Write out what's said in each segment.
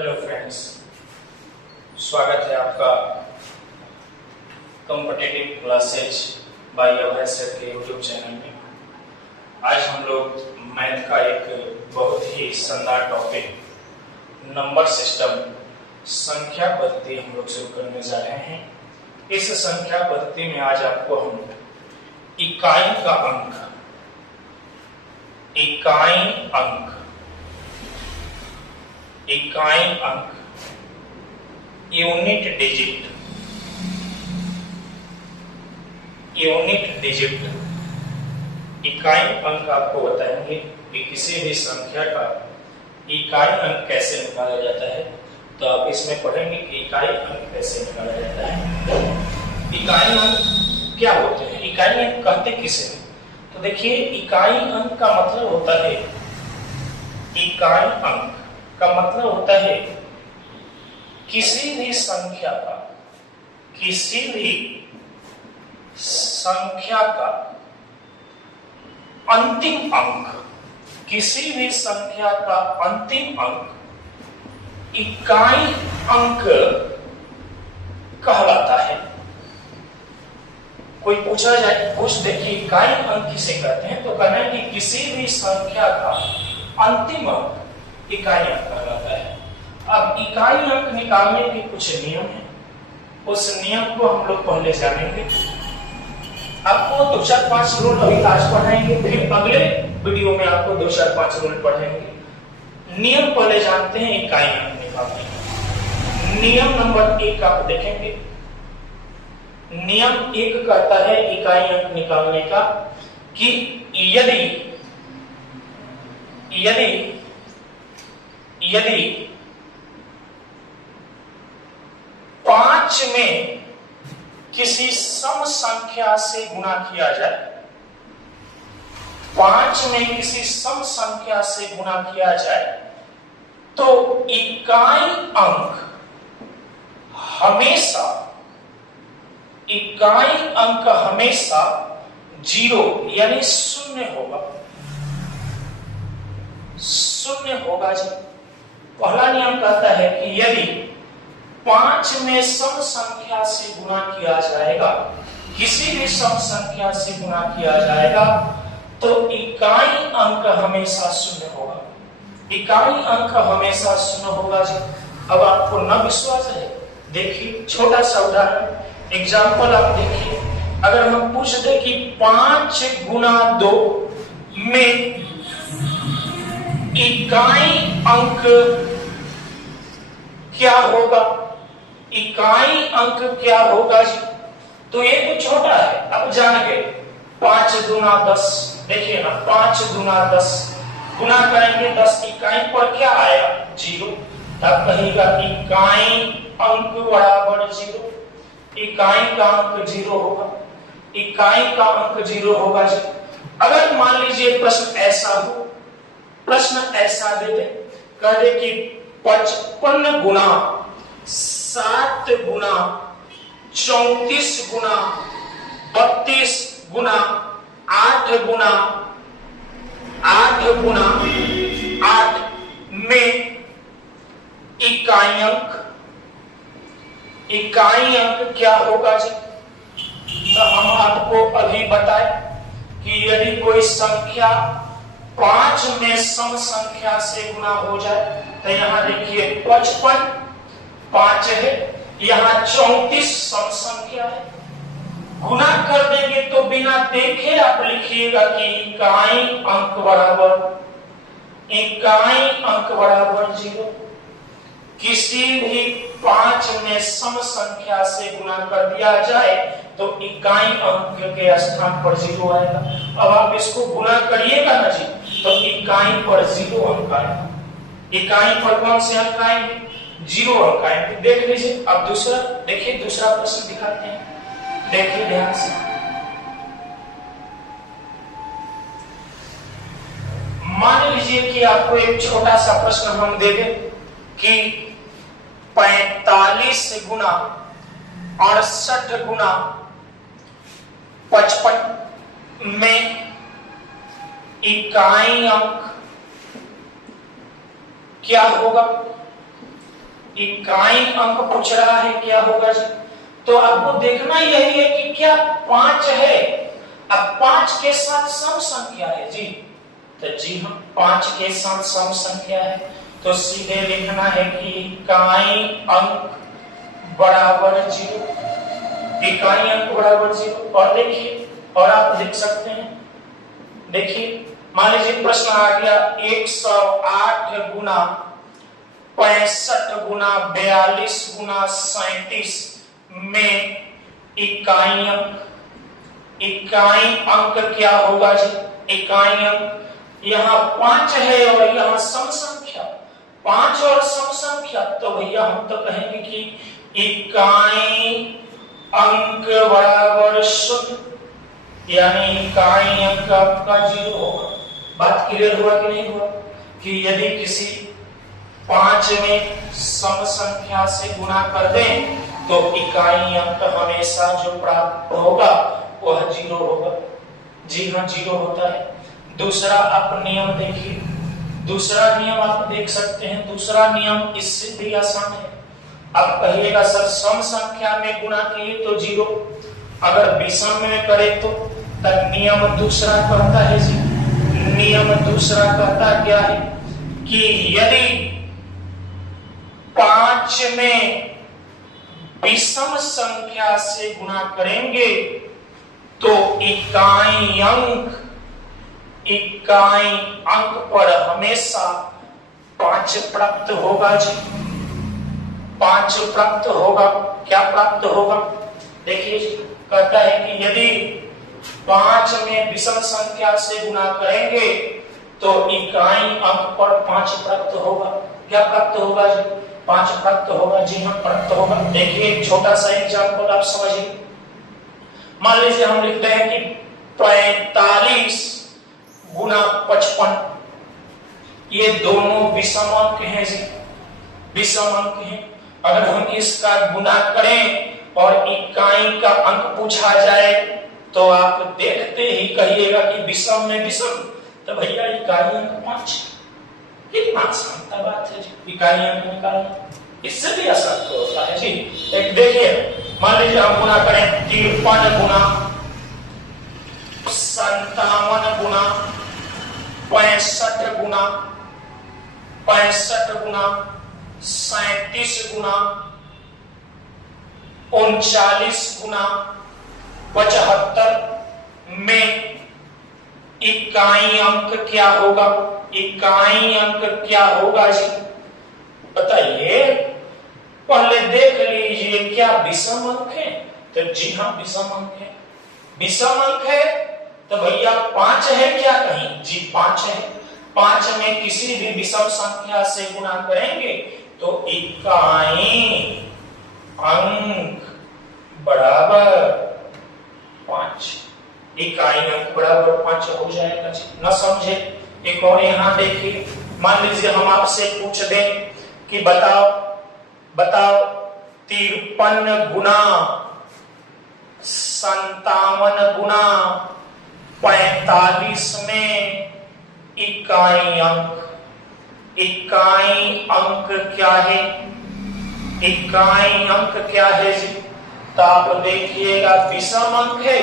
Hello friends, स्वागत है आपका कॉम्पिटिटिव क्लासेज बाय अभय सर के यूट्यूब चैनल में। आज हम लोग मैथ का एक बहुत ही शानदार टॉपिक नंबर सिस्टम संख्या पद्धति हम लोग शुरू करने जा रहे हैं। इस संख्या पद्धति में आज आपको हम इकाई का अंक, इकाई अंक, यूनिट डिजिट इकाई अंक आपको बताएंगे कि किसी भी संख्या का इकाई अंक कैसे निकाला जाता है। तो आप इसमें पढ़ेंगे कि इकाई अंक कैसे निकाला जाता है। इकाई अंक क्या होते हैं, इकाई अंक कहते किसे हैं? तो देखिए, इकाई अंक का मतलब होता है, इकाई अंक का मतलब होता है किसी भी संख्या का अंतिम अंक, किसी भी संख्या का अंतिम अंक इकाई अंक कहलाता है। कोई पूछ देखिए इकाई अंक किसे कहते हैं, तो कहना है कि किसी भी संख्या का अंतिम अंक इकाई अंक कहलाता है। अब इकाई अंक निकालने के कुछ नियम हैं, उस नियम को हम लोग पहले जानेंगे। आपको 2-4-5 रूल अभी आज पढ़ाएंगे, फिर अगले वीडियो में आपको 2-4-5 रूल पढ़ाएंगे। नियम पहले जानते हैं इकाई अंक निकालने का। नियम नंबर 1 आप देखेंगे। नियम 1 कहता है इकाई अंक निकालने का कि यदि 5 में किसी सम संख्या से गुणा किया जाए, 5 में किसी सम संख्या से गुणा किया जाए, तो इकाई अंक हमेशा 0 यानी शून्य होगा जी। पहला नियम कहता है कि यदि 5 में सम संख्या से गुणा किया जाएगा, किसी भी सम संख्या से गुणा किया जाएगा, तो इकाई अंक हमेशा शून्य होगा। इकाई अंक हमेशा शून्य होगा जी। अब आपको न विश्वास है, देखिए छोटा सा उदाहरण एग्जाम्पल आप देखिए। अगर हम पूछ दे कि 5 गुना 2 में इकाई अंक क्या होगा, इकाई अंक क्या होगा जी? तो ये तो छोटा है, अब जान गए। 5 गुना 10, देखिए ना, 5 गुना 10 गुना करेंगे 10, इकाई पर क्या आया? 0। तब कहेगा इकाई अंक बराबर 0। इकाई का अंक 0 होगा, इकाई का अंक 0 होगा जी। अगर मान लीजिए प्रश्न ऐसा दे दे, कह दे कि 55 गुना 7 गुना 34 गुना 32 गुना 8 गुना 8 में इकाई अंक क्या होगा जी? तो हम आपको अभी बताए कि यदि कोई संख्या 5 में सम संख्या से गुणा हो जाए, तो यहाँ देखिए 55 5 है, यहाँ 34 सम संख्या है। गुणा कर देंगे तो बिना देखे आप लिखिएगा कि इकाई अंक बराबर 0। किसी भी 5 में सम संख्या से गुणा कर दिया जाए तो इकाई अंक के स्थान पर 0 आएगा। अब आप इसको गुणा करिएगा ना जी, तो इकाई पर 0 अंक आएगा। इकाई पर कौन से अंक आएंगे? 0 अंक आएंगे। देख लीजिए। अब दूसरा देखिए, दूसरा प्रश्न दिखाते हैं, देखिए ध्यान से। मान लीजिए कि आपको एक छोटा सा प्रश्न हम दे दें कि 45 गुना 68 गुना 55 में इकाई अंक क्या होगा? इकाई अंक पूछ रहा है, क्या होगा जी? तो आपको देखना यही है कि क्या 5 है। अब 5 के साथ सम संख्या है जी, तो जी हम 5 के साथ सम संख्या है, तो सीधे लिखना है कि इकाई अंक बराबर 0, इकाई अंक बराबर 0। और देखिए, और आप लिख सकते हैं, देखिए मान लीजिए प्रश्न आ गया 108 गुना 65 गुना 42 गुना 37 में इकाई अंक क्या होगा जी? इकाई अंक यहाँ 5 है और यहाँ सम संख्या 5 और सम संख्या, तो भैया हम तो कहेंगे कि इकाई अंक बराबर 0, यानी इकाई अंक आपका 0 होगा। बात क्लियर हुआ कि नहीं हुआ? कि यदि किसी 5 में सम संख्या से गुणा कर दें तो इकाई अंक हमेशा जो प्राप्त होगा वह 0 होगा। जी हाँ, 0 होता है। दूसरा आप नियम देखिए, दूसरा नियम आप देख सकते हैं। दूसरा नियम इससे भी आसान है। आप कहिएगा सर सम संख्या में गुणा किए तो 0, अगर विषम में करें तो नियम दूसरा कहता है जी, नियम दूसरा कहता क्या है कि यदि 5 में विषम संख्या से गुणा करेंगे तो इकाई अंक पर हमेशा 5 प्राप्त होगा जी, 5 प्राप्त होगा। क्या प्राप्त होगा? देखिए कहता है कि यदि 5 में विषम संख्या से गुणा करेंगे तो इकाई अंक पर 5 प्राप्त होगा। क्या प्राप्त होगा जी? 5 प्राप्त होगा। जी हाँ, प्राप्त होगा। देखिए एक छोटा सा एग्जाम्पल आप समझिए। मान लीजिए हम लिखते हैं कि 45 गुना 55, ये दोनों विषम अंक हैं जी, विषम अंक हैं। अगर हम इसका गुणा करें और इकाई का अंक पूछा जाए तो आप देखते ही कहिएगा कि विषम में विषम, तो भैया इकाई अंक 5। कितना आसान बात है जी, इकाई अंक निकालना, इससे भी आसान तो होता है जी। एक देखिए, मान लीजिए हम गुणा करें 53 गुना 57 गुना 65 गुना 37 गुना 39 गुना 75 में इकाई अंक क्या होगा? इकाई अंक क्या होगा जी? बताइए, पहले देख लीजिए क्या विषम अंक है? तो जी हाँ, विषम अंक है। विषम अंक है तो भैया 5 है क्या कहीं? जी 5 है। 5 में किसी भी विषम संख्या से गुणा करेंगे तो इकाई अंक बराबर 5, इकाई अंक बराबर 5 हो जाएगा जी। न समझे? एक और यहाँ देखिए, मान लीजिए हम आपसे पूछ दें कि बताओ 53 गुना 57 गुना 45 में इकाई अंक क्या है? इकाई अंक क्या है जी? तो आप देखिएगा विषम अंक है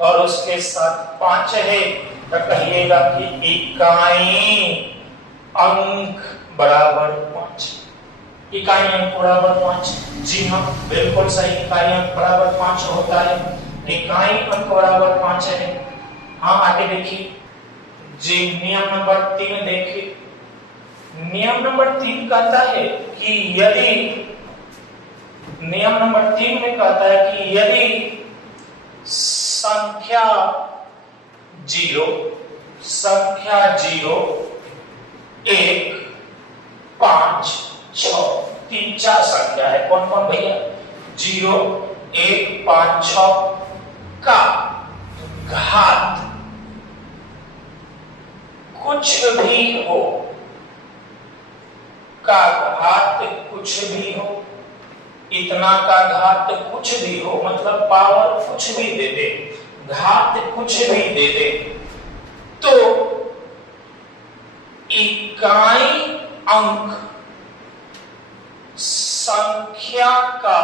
और उसके साथ 5 है, तो कहिएगा कि इकाई अंक बराबर 5, इकाई अंक बराबर 5। जी हाँ, बिल्कुल सही, इकाई अंक बराबर 5 होता है, इकाई अंक बराबर 5 है। हाँ आगे देखिए जी, नियम नंबर 3 देखिए। नियम नंबर 3 कहता है कि यदि, नियम नंबर 3 में कहता है कि यदि संख्या 0 1 5 6 3 4 संख्या है, कौन कौन भैया? 0 1 5 6 का घात कुछ भी हो, का घात कुछ भी हो, इतना का घात कुछ भी हो, मतलब पावर कुछ भी दे दे, घात कुछ भी दे दे, तो इकाई अंक संख्या का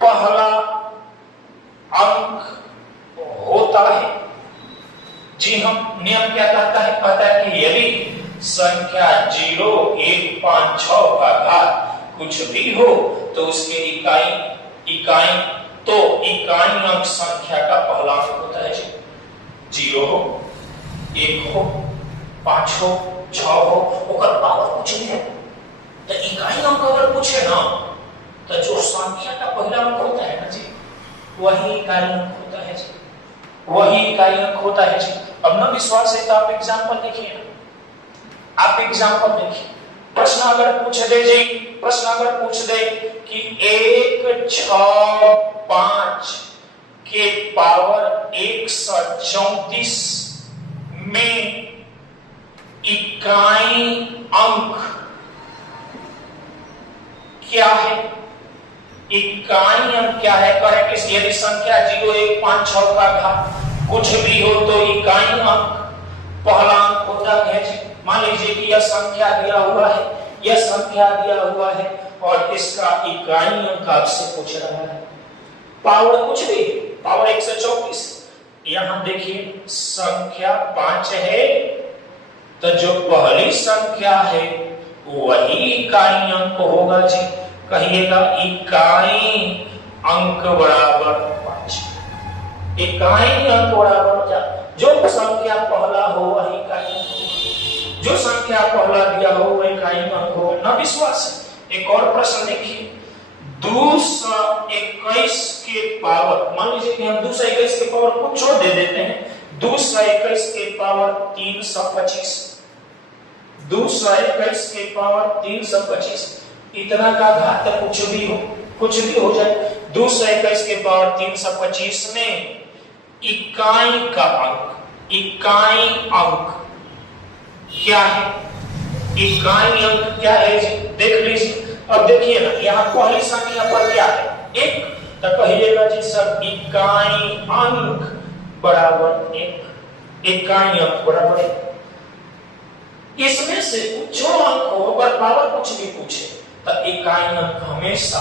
पहला अंक होता है। जी हम नियम क्या कहता है कि यदि संख्या 0, 1, 5, 6 का घात कुछ भी हो तो उसके इकाई अंक संख्या का पहला अंक होता है। 0 हो, 1 हो, 5 हो, 6 हो, ओकर पावर कुछ नहीं है तो इकाई अंक अगर पूछे ना तो जो संख्या का पहला अंक होता है ना जी वही इकाई अंक होता है जी, वही इकाई अंक होता है जी। अब ना विश्वास है तो आप एग्जांपल देखिए ना, आप एग्जांपल देखिए। प्रश्न अगर पूछ दे कि 1, 6, 5 के पावर 134 में इकाई अंक क्या है? इकाई अंक क्या है? करेक्ट। यदि संख्या 0, 1, 5, 6 का घात कुछ भी हो तो इकाई अंक पहला अंक होता है। मान लीजिए कि यह संख्या दिया हुआ है और इसका इकाई अंक आपसे पूछ रहा है। पावर कुछ भी, पावर 124। यहां देखिए संख्या 5 है तो जो पहली संख्या है वही इकाई अंक होगा जी। कहिएगा इकाई अंक बराबर 5। इकाई अंक बराबर क्या? जो संख्या पहला हो वही इकाई अंक हो, जो संख्या पहला दिया हो वही इकाई अंक हो। ना विश्वास। एक और प्रश्न देखिए, 221 के पावर, मान लीजिए कि हम 221 के पावर को छोड़ दे देते हैं, 221 के पावर 325, 221 के पावर 325 इतना का घात कुछ भी हो जाए। 221 के पावर 325 में इकाई अंक क्या है? इकाई अंक क्या है जी? देख लीजिए। अब देखिए ना, यहाँ पहली संख्या पर क्या है? 1, तो कहिएगा जी सब इकाई अंक बराबर 1। इकाई अंक बराबर 1। इसमें से जो अंक हो अगर पावर कुछ भी पूछे तो इकाई अंक हमेशा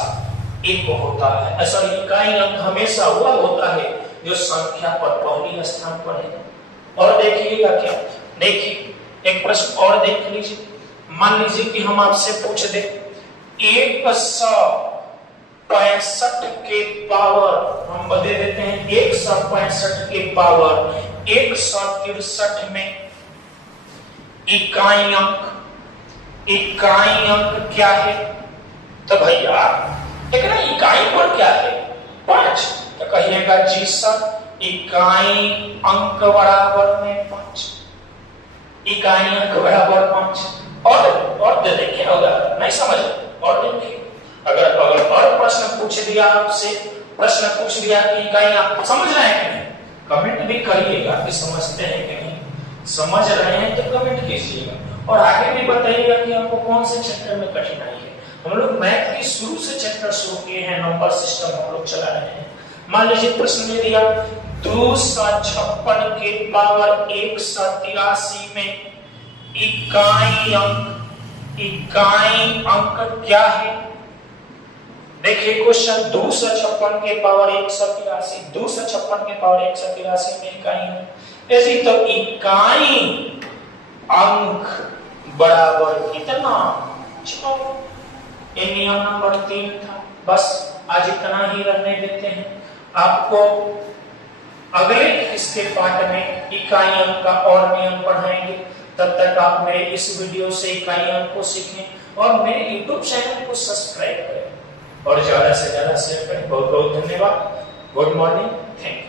1 होता है। सॉरी, इकाई अंक हमेशा वह होता है जो संख्या पर पहली स्थान पर है। और देखिएगा क्या, देखिए एक प्रश्न और देख लीजिए। मान लीजिए कि हम आपसे पूछ दे 165 के पावर, हम बदल देते हैं 165 के पावर 163 में इकाई अंक क्या है? तो भैया एक ना इकाई पर क्या है? 5। तो कहिएगा जी सर इकाई अंक बराबर में 5। इकाई अंक बराबर 5। और दे देखिए, अगर नहीं समझ और देखिए, अगर और प्रश्न पूछ दिया आपसे, कि इकाई आप समझ रहे हैं कि नहीं, कमेंट भी करिएगा कि समझते हैं कि नहीं। समझ रहे हैं तो कमेंट कीजिएगा और आगे भी बताइएगा कि आपको कौन से चैप्टर में कठिनाई है। हम लोग मैथ के शुरू से चैप्टर शुरू किए हैं, नंबर सिस्टम हम लोग चला रहे हैं। मान लीजिए प्रश्न दे दिया 256 के पावर 183 में इकाई अंक क्या है? देखिए क्वेश्चन 256 के पावर 183, 256 के पावर 183 में इकाई अंक, ऐसी तो इकाई अंक बराबर कितना? 6। ये नियम नंबर 3 था। बस आज इतना ही रहने देते हैं। आपको अगले इसके पाठ में इकाई अंक का और नियम पढ़ाएंगे। तब तक आप मेरे इस वीडियो से इकाई अंक को सीखें और मेरे YouTube चैनल को सब्सक्राइब करें और ज्यादा से ज्यादा शेयर करें। बहुत बहुत धन्यवाद। Good morning, thank you.